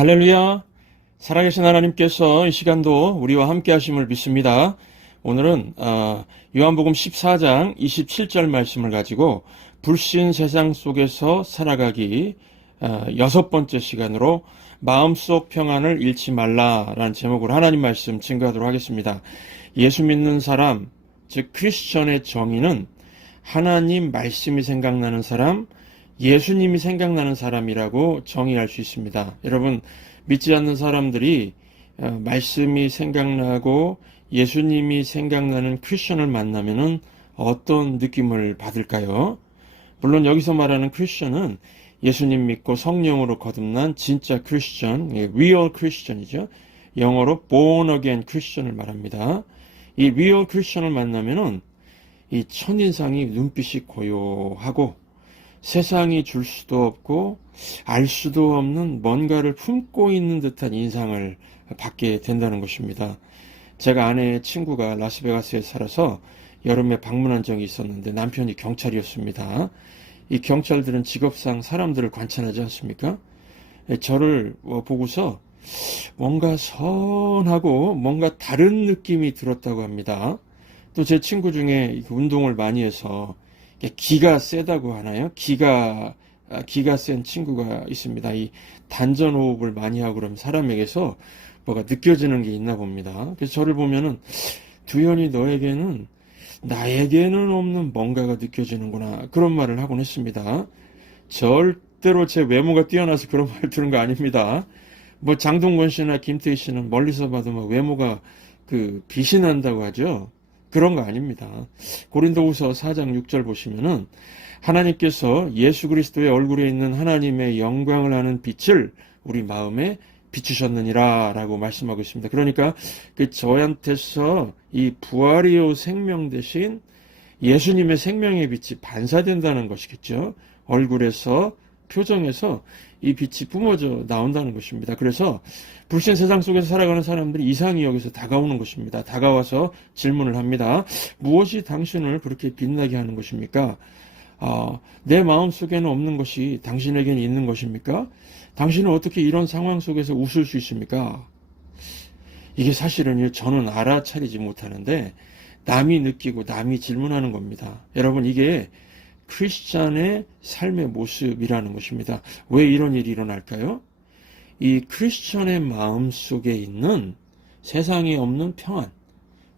할렐루야! 살아계신 하나님께서 이 시간도 우리와 함께 하심을 믿습니다. 오늘은 요한복음 14장 27절 말씀을 가지고 불신 세상 속에서 살아가기 여섯 번째 시간으로 마음속 평안을 잃지 말라라는 제목으로 하나님 말씀 증거하도록 하겠습니다. 예수 믿는 사람, 즉 크리스천의 정의는 하나님 말씀이 생각나는 사람, 예수님이 생각나는 사람이라고 정의할 수 있습니다. 여러분, 믿지 않는 사람들이 말씀이 생각나고 예수님이 생각나는 크리스천을 만나면은 어떤 느낌을 받을까요? 물론 여기서 말하는 크리스천은 예수님 믿고 성령으로 거듭난 진짜 크리스천, real 크리스천이죠. 영어로 born again 크리스천을 말합니다. 이 real 크리스천을 만나면은 이 첫인상이 눈빛이 고요하고 세상이 줄 수도 없고 알 수도 없는 뭔가를 품고 있는 듯한 인상을 받게 된다는 것입니다. 제가 아내의 친구가 라스베가스에 살아서 여름에 방문한 적이 있었는데 남편이 경찰이었습니다. 이 경찰들은 직업상 사람들을 관찰하지 않습니까? 저를 보고서 뭔가 선하고 뭔가 다른 느낌이 들었다고 합니다. 또 제 친구 중에 운동을 많이 해서 기가 세다고 하나요? 기가 센 친구가 있습니다. 이 단전호흡을 많이 하고 그러면 사람에게서 뭐가 느껴지는 게 있나 봅니다. 그래서 저를 보면은 두현이 너에게는 나에게는 없는 뭔가가 느껴지는구나. 그런 말을 하곤 했습니다. 절대로 제 외모가 뛰어나서 그런 말 들은 거 아닙니다. 뭐 장동건 씨나 김태희 씨는 멀리서 봐도 막 외모가 빛이 난다고 하죠. 그런 거 아닙니다. 고린도후서 4장 6절 보시면은 하나님께서 예수 그리스도의 얼굴에 있는 하나님의 영광을 아는 빛을 우리 마음에 비추셨느니라 라고 말씀하고 있습니다. 그러니까 저한테서 이 부활이요 생명 대신 예수님의 생명의 빛이 반사된다는 것이겠죠. 얼굴에서 표정에서 이 빛이 뿜어져 나온다는 것입니다. 그래서 불신 세상 속에서 살아가는 사람들이 이상히 여기서 다가오는 것입니다. 다가와서 질문을 합니다. 무엇이 당신을 그렇게 빛나게 하는 것입니까? 내 마음 속에는 없는 것이 당신에게는 있는 것입니까? 당신은 어떻게 이런 상황 속에서 웃을 수 있습니까? 이게 사실은 저는 알아차리지 못하는데 남이 느끼고 남이 질문하는 겁니다. 여러분, 이게 크리스찬의 삶의 모습이라는 것입니다. 왜 이런 일이 일어날까요? 이 크리스찬의 마음 속에 있는 세상에 없는 평안,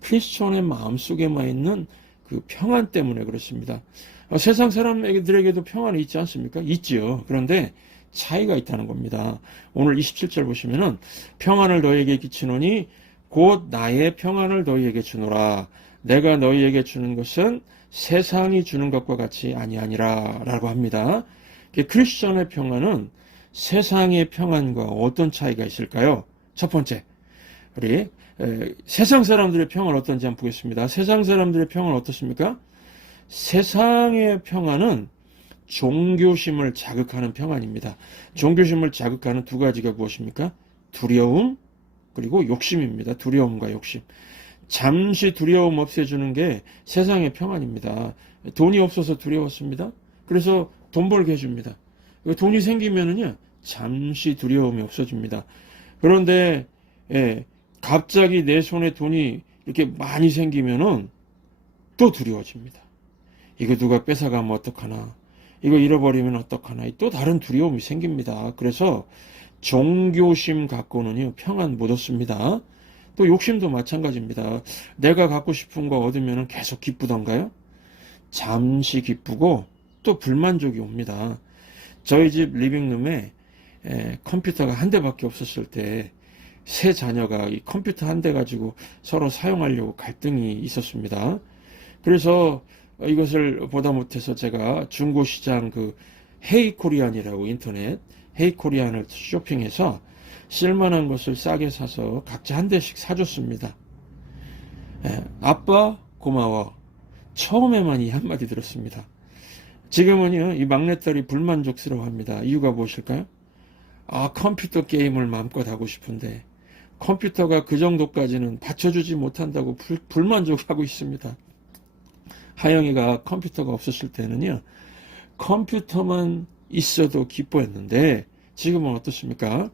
크리스찬의 마음 속에만 있는 그 평안 때문에 그렇습니다. 세상 사람들에게도 평안이 있지 않습니까? 있지요. 그런데 차이가 있다는 겁니다. 오늘 27절 보시면은 평안을 너희에게 끼치노니 곧 나의 평안을 너희에게 주노라. 내가 너희에게 주는 것은 세상이 주는 것과 같이 아니하니라 라고 합니다. 크리스천의 평안은 세상의 평안과 어떤 차이가 있을까요? 첫 번째, 우리 세상 사람들의 평안은 어떤지 한번 보겠습니다. 세상 사람들의 평안은 어떻습니까? 세상의 평안은 종교심을 자극하는 평안입니다. 종교심을 자극하는 두 가지가 무엇입니까? 두려움 그리고 욕심입니다. 두려움과 욕심. 잠시 두려움 없애주는 게 세상의 평안입니다. 돈이 없어서 두려웠습니다. 그래서 돈 벌게 해줍니다. 돈이 생기면은요, 잠시 두려움이 없어집니다. 그런데, 갑자기 내 손에 돈이 이렇게 많이 생기면은 또 두려워집니다. 이거 누가 뺏어가면 어떡하나. 이거 잃어버리면 어떡하나. 또 다른 두려움이 생깁니다. 그래서 종교심 갖고는요, 평안 못 얻습니다. 또 욕심도 마찬가지입니다. 내가 갖고 싶은 거 얻으면 계속 기쁘던가요? 잠시 기쁘고 또 불만족이 옵니다. 저희 집 리빙룸에 컴퓨터가 한 대밖에 없었을 때 세 자녀가 이 컴퓨터 한 대 가지고 서로 사용하려고 갈등이 있었습니다. 그래서 이것을 보다 못해서 제가 중고시장 헤이코리안이라고 인터넷 헤이코리안을 쇼핑해서 쓸만한 것을 싸게 사서 각자 한 대씩 사줬습니다. 아빠 고마워. 처음에만 이 한마디 들었습니다. 지금은요, 이 막내딸이 불만족스러워합니다. 이유가 무엇일까요? 컴퓨터 게임을 마음껏 하고 싶은데 컴퓨터가 그 정도까지는 받쳐주지 못한다고 불만족하고 있습니다. 하영이가 컴퓨터가 없었을 때는요, 컴퓨터만 있어도 기뻐했는데 지금은 어떻습니까?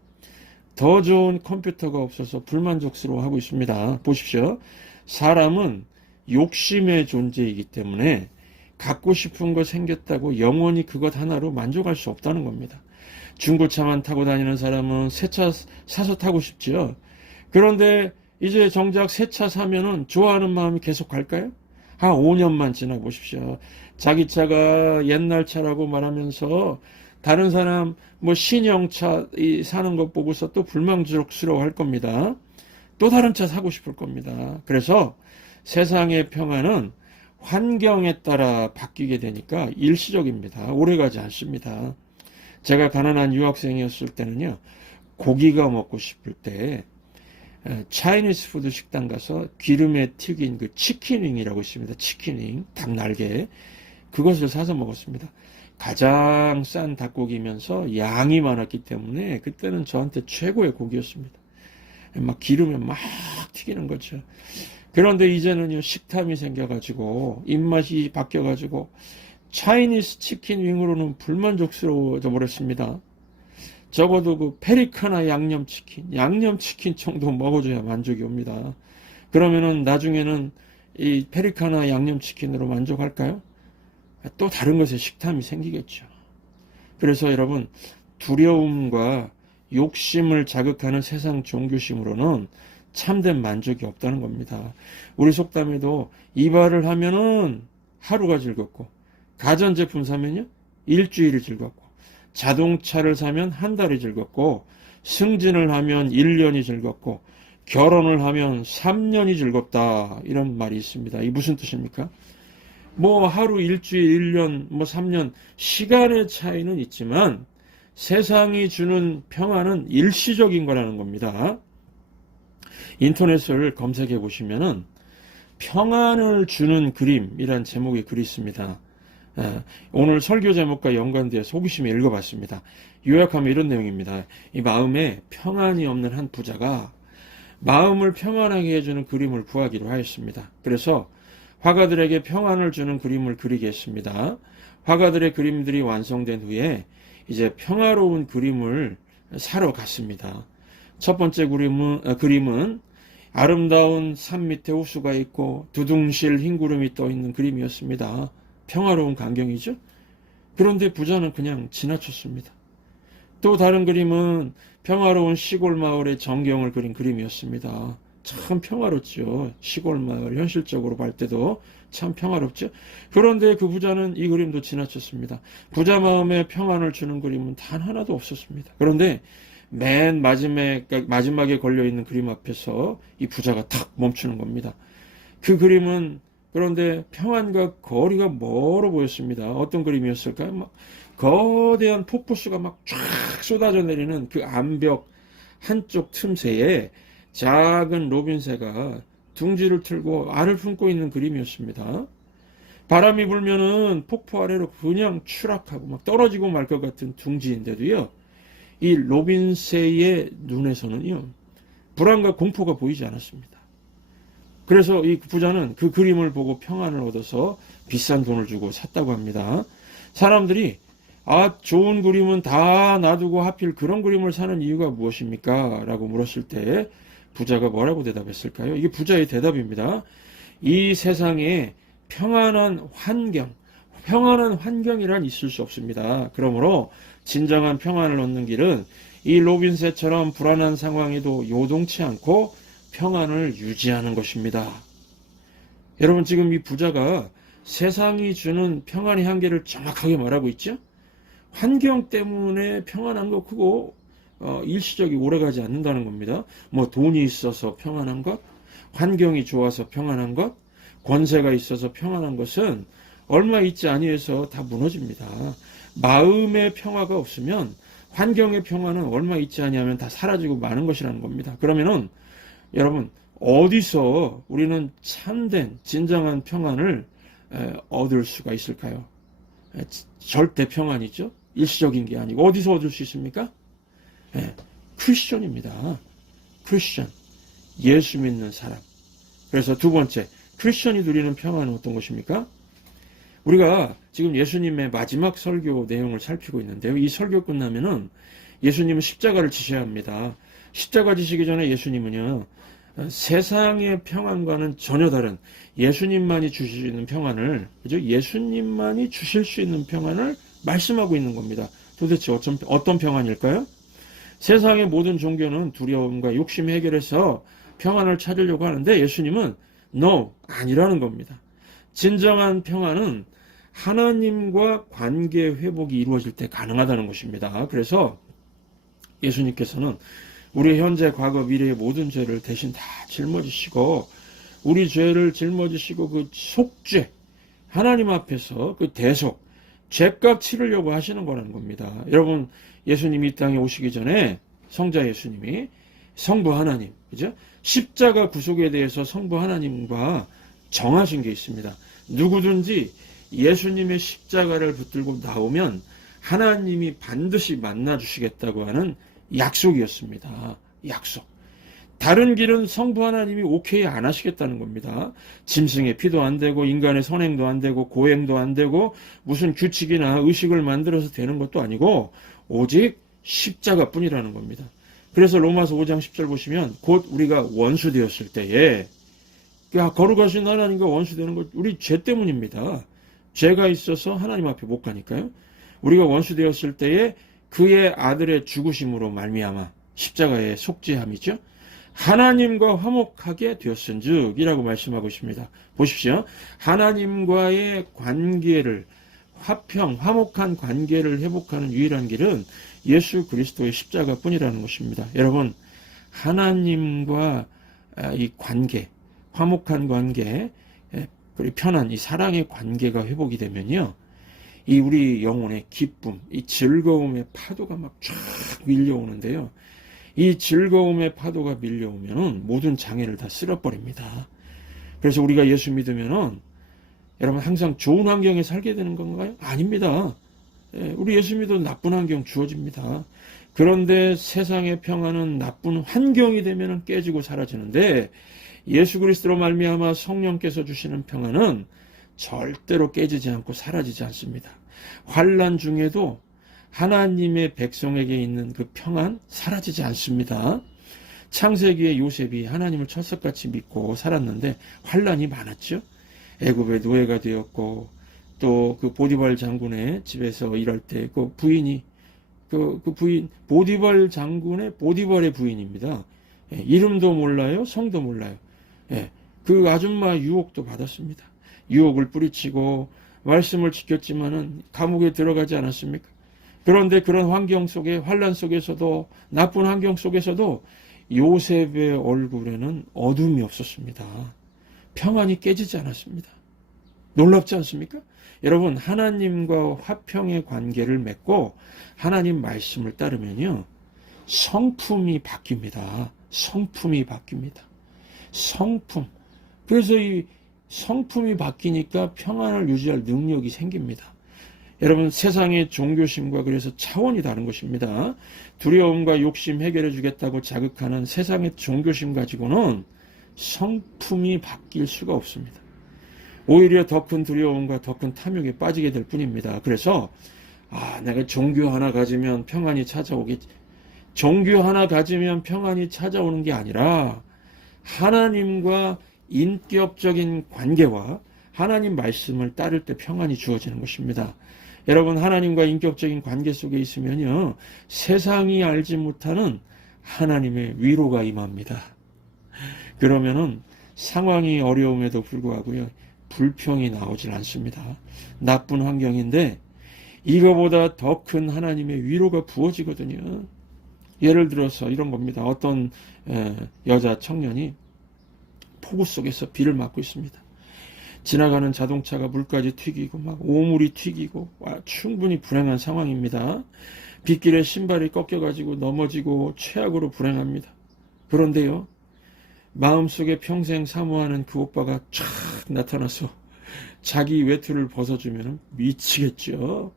더 좋은 컴퓨터가 없어서 불만족스러워하고 있습니다. 보십시오. 사람은 욕심의 존재이기 때문에 갖고 싶은 거 생겼다고 영원히 그것 하나로 만족할 수 없다는 겁니다. 중고차만 타고 다니는 사람은 새 차 사서 타고 싶지요. 그런데 이제 정작 새 차 사면은 좋아하는 마음이 계속 갈까요? 한 5년만 지나 보십시오. 자기 차가 옛날 차라고 말하면서 다른 사람 뭐 신형차 사는 것 보고서 또 불만족스러워 할 겁니다. 또 다른 차 사고 싶을 겁니다. 그래서 세상의 평안은 환경에 따라 바뀌게 되니까 일시적입니다. 오래가지 않습니다. 제가 가난한 유학생이었을 때는요, 고기가 먹고 싶을 때 차이니스 푸드 식당 가서 기름에 튀긴 그 치킨윙이라고 있습니다. 치킨윙, 닭날개, 그것을 사서 먹었습니다. 가장 싼 닭고기면서 양이 많았기 때문에 그때는 저한테 최고의 고기였습니다. 막 기름에 막 튀기는 거죠. 그런데 이제는요, 식탐이 생겨가지고 입맛이 바뀌어가지고 차이니스 치킨 윙으로는 불만족스러워져 버렸습니다. 적어도 그 페리카나 양념치킨 정도 먹어줘야 만족이 옵니다. 그러면은 나중에는 이 페리카나 양념치킨으로 만족할까요? 또 다른 것에 식탐이 생기겠죠. 그래서 여러분, 두려움과 욕심을 자극하는 세상 종교심으로는 참된 만족이 없다는 겁니다. 우리 속담에도 이발을 하면은 하루가 즐겁고, 가전제품 사면요 일주일이 즐겁고, 자동차를 사면 한 달이 즐겁고, 승진을 하면 1년이 즐겁고, 결혼을 하면 3년이 즐겁다, 이런 말이 있습니다. 이게 무슨 뜻입니까? 뭐 하루, 일주일, 1년, 뭐 3년 시간의 차이는 있지만 세상이 주는 평안은 일시적인 거라는 겁니다. 인터넷을 검색해 보시면은 평안을 주는 그림이란 제목의 글이 있습니다. 오늘 설교 제목과 연관되어서 호기심에 읽어봤습니다. 요약하면 이런 내용입니다. 이 마음에 평안이 없는 한 부자가 마음을 평안하게 해주는 그림을 구하기로 하였습니다. 그래서 화가들에게 평안을 주는 그림을 그리게 했습니다. 화가들의 그림들이 완성된 후에 이제 평화로운 그림을 사러 갔습니다. 첫 번째 그림은 아름다운 산 밑에 호수가 있고 두둥실 흰 구름이 떠 있는 그림이었습니다. 평화로운 광경이죠. 그런데 부자는 그냥 지나쳤습니다. 또 다른 그림은 평화로운 시골 마을의 전경을 그린 그림이었습니다. 참 평화롭죠. 시골 마을 현실적으로 볼 때도 참 평화롭죠. 그런데 그 부자는 이 그림도 지나쳤습니다. 부자 마음에 평안을 주는 그림은 단 하나도 없었습니다. 그런데 맨 마지막에 걸려있는 그림 앞에서 이 부자가 탁 멈추는 겁니다. 그 그림은 그런데 평안과 거리가 멀어 보였습니다. 어떤 그림이었을까요? 막 거대한 폭포수가 막 쫙 쏟아져 내리는 그 암벽 한쪽 틈새에 작은 로빈새가 둥지를 틀고 알을 품고 있는 그림이었습니다. 바람이 불면은 폭포 아래로 그냥 추락하고 막 떨어지고 말 것 같은 둥지인데도요, 이 로빈새의 눈에서는요, 불안과 공포가 보이지 않았습니다. 그래서 이 부자는 그 그림을 보고 평안을 얻어서 비싼 돈을 주고 샀다고 합니다. 사람들이 좋은 그림은 다 놔두고 하필 그런 그림을 사는 이유가 무엇입니까? 라고 물었을 때 부자가 뭐라고 대답했을까요? 이게 부자의 대답입니다. 이 세상에 평안한 환경이란 있을 수 없습니다. 그러므로 진정한 평안을 얻는 길은 이 로빈새처럼 불안한 상황에도 요동치 않고 평안을 유지하는 것입니다. 여러분, 지금 이 부자가 세상이 주는 평안의 한계를 정확하게 말하고 있죠? 환경 때문에 평안한 거 그거 일시적이 오래가지 않는다는 겁니다. 뭐 돈이 있어서 평안한 것, 환경이 좋아서 평안한 것, 권세가 있어서 평안한 것은 얼마 있지 아니해서 다 무너집니다. 마음의 평화가 없으면 환경의 평화는 얼마 있지 아니하면 다 사라지고 마는 것이라는 겁니다. 그러면은 여러분, 어디서 우리는 참된 진정한 평안을 얻을 수가 있을까요? 절대 평안이죠. 일시적인 게 아니고 어디서 얻을 수 있습니까? 크리스천입니다. 크리스천, 예수 믿는 사람. 그래서 두 번째, 크리스천이 누리는 평안은 어떤 것입니까? 우리가 지금 예수님의 마지막 설교 내용을 살피고 있는데요. 이 설교 끝나면은 예수님은 십자가를 지셔야 합니다. 십자가 지시기 전에 예수님은요, 세상의 평안과는 전혀 다른 예수님만이 주시는 평안을, 그죠? 예수님만이 주실 수 있는 평안을 말씀하고 있는 겁니다. 도대체 어떤 평안일까요? 세상의 모든 종교는 두려움과 욕심 해결해서 평안을 찾으려고 하는데 예수님은 no, 아니라는 겁니다. 진정한 평안은 하나님과 관계 회복이 이루어질 때 가능하다는 것입니다. 그래서 예수님께서는 우리 현재, 과거, 미래의 모든 죄를 대신 다 짊어지시고 우리 죄를 짊어지시고 그 속죄, 하나님 앞에서 그 대속, 죄값 치르려고 하시는 거라는 겁니다. 여러분, 예수님이 이 땅에 오시기 전에 성자 예수님이 성부 하나님, 그죠? 십자가 구속에 대해서 성부 하나님과 정하신 게 있습니다. 누구든지 예수님의 십자가를 붙들고 나오면 하나님이 반드시 만나주시겠다고 하는 약속이었습니다. 약속. 다른 길은 성부 하나님이 오케이 안 하시겠다는 겁니다. 짐승의 피도 안 되고 인간의 선행도 안 되고 고행도 안 되고 무슨 규칙이나 의식을 만들어서 되는 것도 아니고 오직 십자가뿐이라는 겁니다. 그래서 로마서 5장 10절 보시면 곧 우리가 원수 되었을 때에, 거룩하신 하나님과 원수 되는 것 우리 죄 때문입니다. 죄가 있어서 하나님 앞에 못 가니까요. 우리가 원수 되었을 때에 그의 아들의 죽으심으로 말미암아, 십자가의 속죄함이죠, 하나님과 화목하게 되었은즉 이라고 말씀하고 있습니다. 보십시오. 하나님과의 관계를, 화목한 관계를 회복하는 유일한 길은 예수 그리스도의 십자가뿐이라는 것입니다. 여러분, 하나님과 이 관계, 화목한 관계, 그리고 편한 이 사랑의 관계가 회복이 되면요, 이 우리 영혼의 기쁨, 이 즐거움의 파도가 막 쫙 밀려오는데요. 이 즐거움의 파도가 밀려오면은 모든 장애를 다 쓸어버립니다. 그래서 우리가 예수 믿으면은 여러분 항상 좋은 환경에 살게 되는 건가요? 아닙니다. 우리 예수 믿어도 나쁜 환경 주어집니다. 그런데 세상의 평안은 나쁜 환경이 되면은 깨지고 사라지는데 예수 그리스도로 말미암아 성령께서 주시는 평안은 절대로 깨지지 않고 사라지지 않습니다. 환난 중에도 하나님의 백성에게 있는 그 평안 사라지지 않습니다. 창세기의 요셉이 하나님을 철석같이 믿고 살았는데 환난이 많았죠. 애굽의 노예가 되었고 또 그 보디발 장군의 집에서 일할 때 그 부인이 그 부인 보디발 장군의 보디발의 부인입니다. 이름도 몰라요, 성도 몰라요. 그 아줌마 유혹도 받았습니다. 유혹을 뿌리치고 말씀을 지켰지만은 감옥에 들어가지 않았습니까? 그런데 그런 환경 속에, 환난 속에서도, 나쁜 환경 속에서도 요셉의 얼굴에는 어둠이 없었습니다. 평안이 깨지지 않았습니다. 놀랍지 않습니까? 여러분, 하나님과 화평의 관계를 맺고 하나님 말씀을 따르면요, 성품이 바뀝니다. 성품이 바뀝니다. 성품. 그래서 이 성품이 바뀌니까 평안을 유지할 능력이 생깁니다. 여러분, 세상의 종교심과 그래서 차원이 다른 것입니다. 두려움과 욕심 해결해 주겠다고 자극하는 세상의 종교심 가지고는 성품이 바뀔 수가 없습니다. 오히려 더 큰 두려움과 더 큰 탐욕에 빠지게 될 뿐입니다. 그래서 내가 종교 하나 가지면 평안이 찾아오겠지. 종교 하나 가지면 평안이 찾아오는 게 아니라 하나님과 인격적인 관계와 하나님 말씀을 따를 때 평안이 주어지는 것입니다. 여러분, 하나님과 인격적인 관계 속에 있으면요, 세상이 알지 못하는 하나님의 위로가 임합니다. 그러면은 상황이 어려움에도 불구하고요, 불평이 나오질 않습니다. 나쁜 환경인데 이거보다 더 큰 하나님의 위로가 부어지거든요. 예를 들어서 이런 겁니다. 어떤 여자 청년이 폭우 속에서 비를 맞고 있습니다. 지나가는 자동차가 물까지 튀기고 막 오물이 튀기고 충분히 불행한 상황입니다. 빗길에 신발이 꺾여가지고 넘어지고 최악으로 불행합니다. 그런데요, 마음속에 평생 사모하는 그 오빠가 쫙 나타나서 자기 외투를 벗어주면 미치겠죠.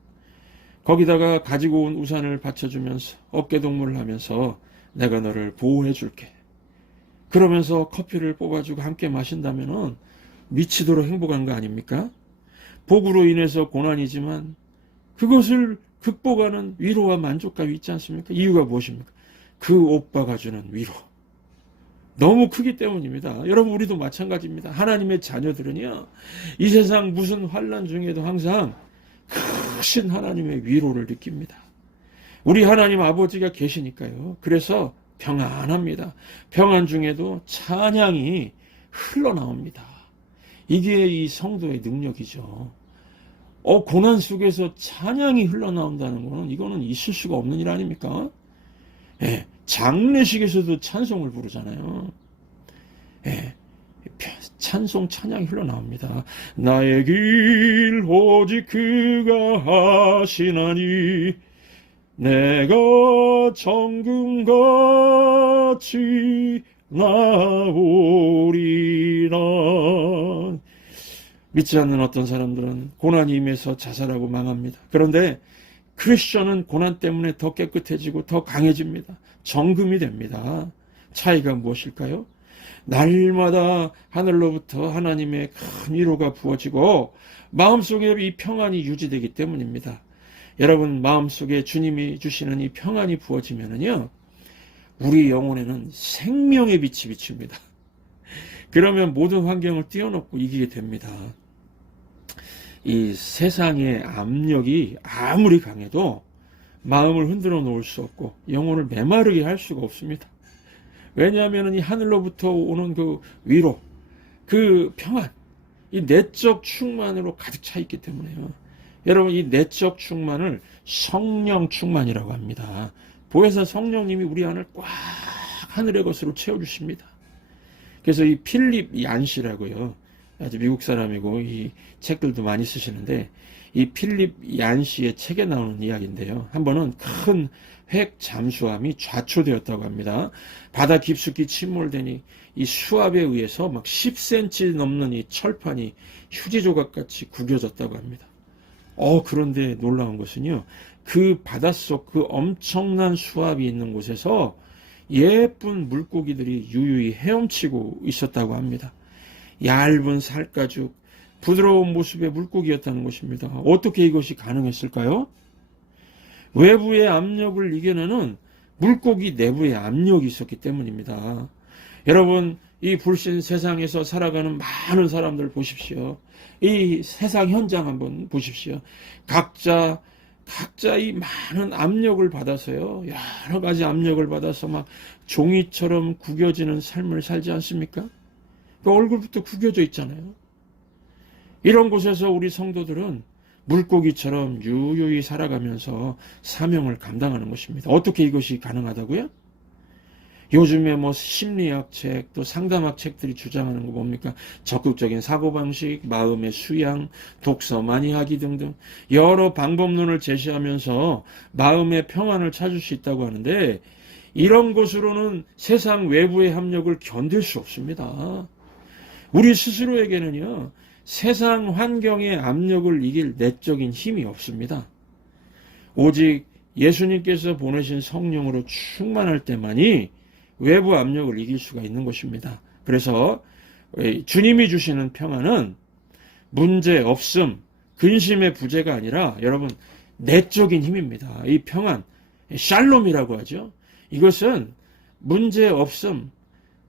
거기다가 가지고 온 우산을 받쳐주면서 어깨동무를 하면서 내가 너를 보호해 줄게. 그러면서 커피를 뽑아주고 함께 마신다면은 미치도록 행복한 거 아닙니까? 복으로 인해서 고난이지만 그것을 극복하는 위로와 만족감이 있지 않습니까? 이유가 무엇입니까? 그 오빠가 주는 위로. 너무 크기 때문입니다. 여러분, 우리도 마찬가지입니다. 하나님의 자녀들은요, 이 세상 무슨 환난 중에도 항상 크신 하나님의 위로를 느낍니다. 우리 하나님 아버지가 계시니까요. 그래서 평안합니다. 평안 중에도 찬양이 흘러나옵니다. 이게 이 성도의 능력이죠. 고난 속에서 찬양이 흘러나온다는 거는 이거는 있을 수가 없는 일 아닙니까? 예, 장례식에서도 찬송을 부르잖아요. 예, 찬송, 찬양이 흘러나옵니다. 나의 길 오직 그가 하시나니 내가 정금같이 나오리라. 믿지 않는 어떤 사람들은 고난이 임해서 자살하고 망합니다. 그런데 크리스천은 고난 때문에 더 깨끗해지고 더 강해집니다. 정금이 됩니다. 차이가 무엇일까요? 날마다 하늘로부터 하나님의 큰 위로가 부어지고 마음속에 이 평안이 유지되기 때문입니다. 여러분, 마음속에 주님이 주시는 이 평안이 부어지면은요, 우리 영혼에는 생명의 빛이 비칩니다. 그러면 모든 환경을 뛰어넘고 이기게 됩니다. 이 세상의 압력이 아무리 강해도 마음을 흔들어 놓을 수 없고 영혼을 메마르게 할 수가 없습니다. 왜냐하면 이 하늘로부터 오는 그 위로, 그 평안, 이 내적 충만으로 가득 차 있기 때문에요. 여러분, 이 내적 충만을 성령 충만이라고 합니다. 보혜사 성령님이 우리 안을 꽉 하늘의 것으로 채워주십니다. 그래서 이 필립 얀시라고요. 아주 미국 사람이고 이 책들도 많이 쓰시는데, 이 필립 얀시의 책에 나오는 이야기인데요. 한 번은 큰 획 잠수함이 좌초되었다고 합니다. 바다 깊숙이 침몰되니 이 수압에 의해서 막 10cm 넘는 이 철판이 휴지 조각같이 구겨졌다고 합니다. 그런데 놀라운 것은요, 그 바닷속 그 엄청난 수압이 있는 곳에서 예쁜 물고기들이 유유히 헤엄치고 있었다고 합니다. 얇은 살가죽, 부드러운 모습의 물고기였다는 것입니다. 어떻게 이것이 가능했을까요? 외부의 압력을 이겨내는 물고기 내부의 압력이 있었기 때문입니다. 여러분, 이 불신 세상에서 살아가는 많은 사람들 보십시오. 이 세상 현장 한번 보십시오. 각자 이 많은 압력을 받아서요, 여러 가지 압력을 받아서 막 종이처럼 구겨지는 삶을 살지 않습니까? 그 얼굴부터 구겨져 있잖아요. 이런 곳에서 우리 성도들은 물고기처럼 유유히 살아가면서 사명을 감당하는 것입니다. 어떻게 이것이 가능하다고요? 요즘에 뭐 심리학 책, 또 상담학 책들이 주장하는 거 뭡니까? 적극적인 사고방식, 마음의 수양, 독서 많이 하기 등등 여러 방법론을 제시하면서 마음의 평안을 찾을 수 있다고 하는데, 이런 것으로는 세상 외부의 압력을 견딜 수 없습니다. 우리 스스로에게는요, 세상 환경의 압력을 이길 내적인 힘이 없습니다. 오직 예수님께서 보내신 성령으로 충만할 때만이 외부 압력을 이길 수가 있는 것입니다. 그래서 주님이 주시는 평안은 문제 없음, 근심의 부재가 아니라 여러분, 내적인 힘입니다. 이 평안, 샬롬이라고 하죠. 이것은 문제 없음,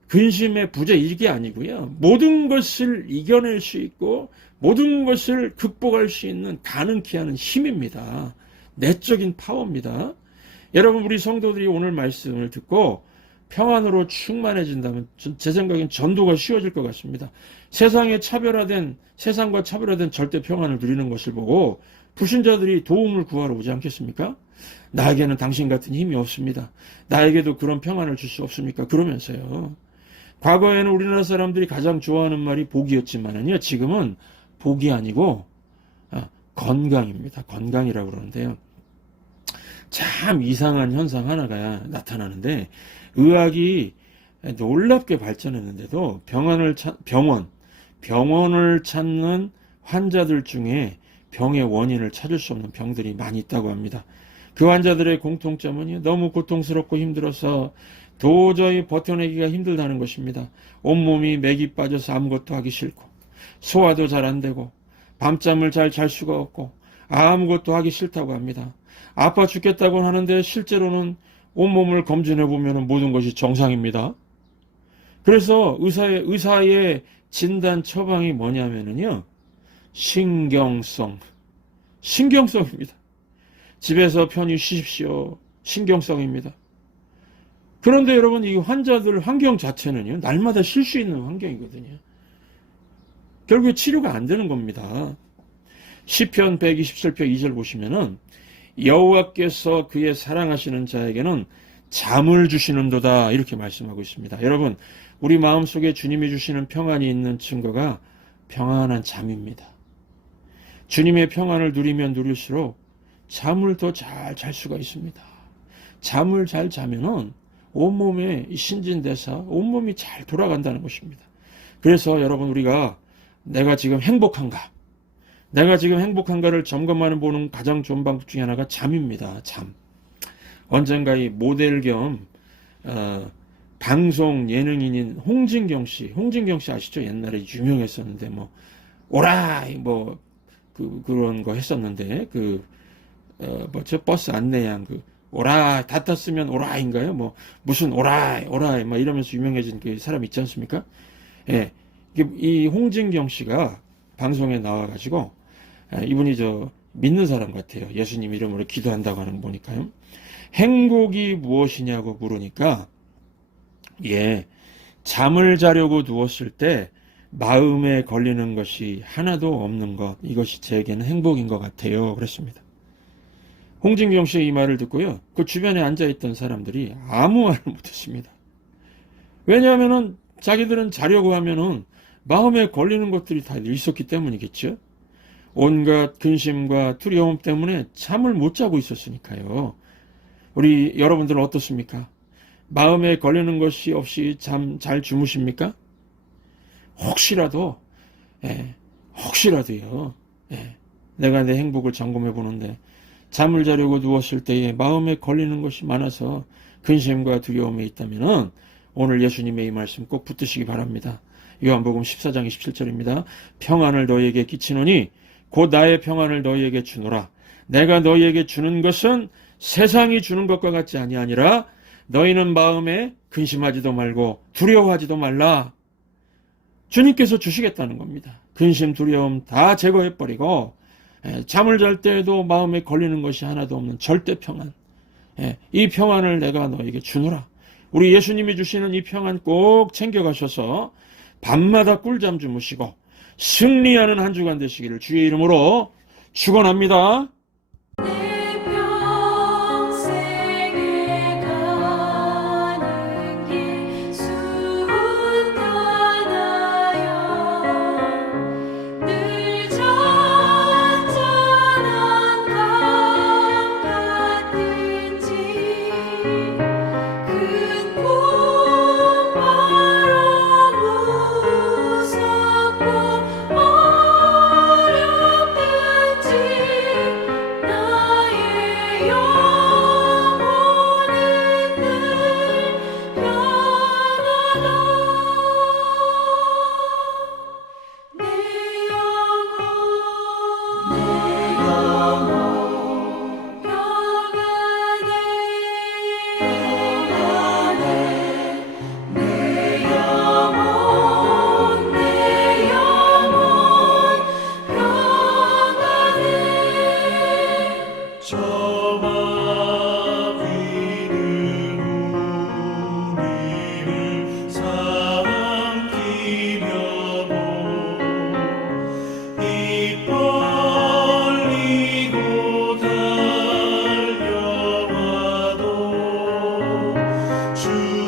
근심의 부재, 이게 아니고요. 모든 것을 이겨낼 수 있고 모든 것을 극복할 수 있는 가능케 하는 힘입니다. 내적인 파워입니다. 여러분, 우리 성도들이 오늘 말씀을 듣고 평안으로 충만해진다면 제 생각엔 전도가 쉬워질 것 같습니다. 세상과 차별화된 절대 평안을 누리는 것을 보고 불신자들이 도움을 구하러 오지 않겠습니까? 나에게는 당신 같은 힘이 없습니다. 나에게도 그런 평안을 줄 수 없습니까? 그러면서요. 과거에는 우리나라 사람들이 가장 좋아하는 말이 복이었지만은요, 지금은 복이 아니고 건강입니다. 건강이라고 그러는데요. 참 이상한 현상 하나가 나타나는데, 의학이 놀랍게 발전했는데도 병원을 찾는 환자들 중에 병의 원인을 찾을 수 없는 병들이 많이 있다고 합니다. 그 환자들의 공통점은 너무 고통스럽고 힘들어서 도저히 버텨내기가 힘들다는 것입니다. 온몸이 맥이 빠져서 아무것도 하기 싫고, 소화도 잘 안 되고, 밤잠을 잘 잘 수가 없고, 아무것도 하기 싫다고 합니다. 아파 죽겠다고 하는데 실제로는 온몸을 검진해 보면 모든 것이 정상입니다. 그래서 의사의 진단 처방이 뭐냐면요. 신경성입니다. 집에서 편히 쉬십시오. 신경성입니다. 그런데 여러분, 이 환자들 환경 자체는요, 날마다 쉴 수 있는 환경이거든요. 결국에 치료가 안 되는 겁니다. 시편 127편 2절 보시면은 여호와께서 그의 사랑하시는 자에게는 잠을 주시는도다 이렇게 말씀하고 있습니다. 여러분, 우리 마음속에 주님이 주시는 평안이 있는 증거가 평안한 잠입니다. 주님의 평안을 누리면 누릴수록 잠을 더 잘 잘 수가 있습니다. 잠을 잘 자면은 온몸의 신진대사, 온몸이 잘 돌아간다는 것입니다. 그래서 여러분, 우리가 내가 지금 행복한가? 내가 지금 행복한가를 점검하는 보는 가장 좋은 방법 중에 하나가 잠입니다. 잠. 언젠가 이 모델 겸 방송 예능인인 홍진경 씨 아시죠? 옛날에 유명했었는데 뭐 오라이 뭐 그런 거 했었는데 뭐죠? 버스 안내양 오라이 다 탔으면 오라이인가요? 뭐 무슨 오라이 막 이러면서 유명해진 그 사람 있지 않습니까? 예. 이 홍진경 씨가 방송에 나와가지고 이분이 믿는 사람 같아요. 예수님 이름으로 기도한다고 하는 거 보니까요. 행복이 무엇이냐고 물으니까 잠을 자려고 누웠을 때 마음에 걸리는 것이 하나도 없는 것, 이것이 제게는 행복인 것 같아요. 그랬습니다. 홍진경 씨의 이 말을 듣고요, 그 주변에 앉아있던 사람들이 아무 말을 못했습니다. 왜냐하면은 자기들은 자려고 하면은 마음에 걸리는 것들이 다 있었기 때문이겠죠. 온갖 근심과 두려움 때문에 잠을 못 자고 있었으니까요. 우리 여러분들은 어떻습니까? 마음에 걸리는 것이 없이 잠 잘 주무십니까? 혹시라도요. 내가 내 행복을 점검해 보는데 잠을 자려고 누웠을 때에 마음에 걸리는 것이 많아서 근심과 두려움에 있다면 오늘 예수님의 이 말씀 꼭 붙드시기 바랍니다. 요한복음 14장 27절입니다. 평안을 너희에게 끼치노니 곧 나의 평안을 너희에게 주노라. 내가 너희에게 주는 것은 세상이 주는 것과 같지 아니하니라. 너희는 마음에 근심하지도 말고 두려워하지도 말라. 주님께서 주시겠다는 겁니다. 근심, 두려움 다 제거해버리고 잠을 잘 때에도 마음에 걸리는 것이 하나도 없는 절대 평안. 이 평안을 내가 너에게 주노라. 우리 예수님이 주시는 이 평안 꼭 챙겨가셔서 밤마다 꿀잠 주무시고 승리하는 한 주간 되시기를 주의 이름으로 축원합니다. true.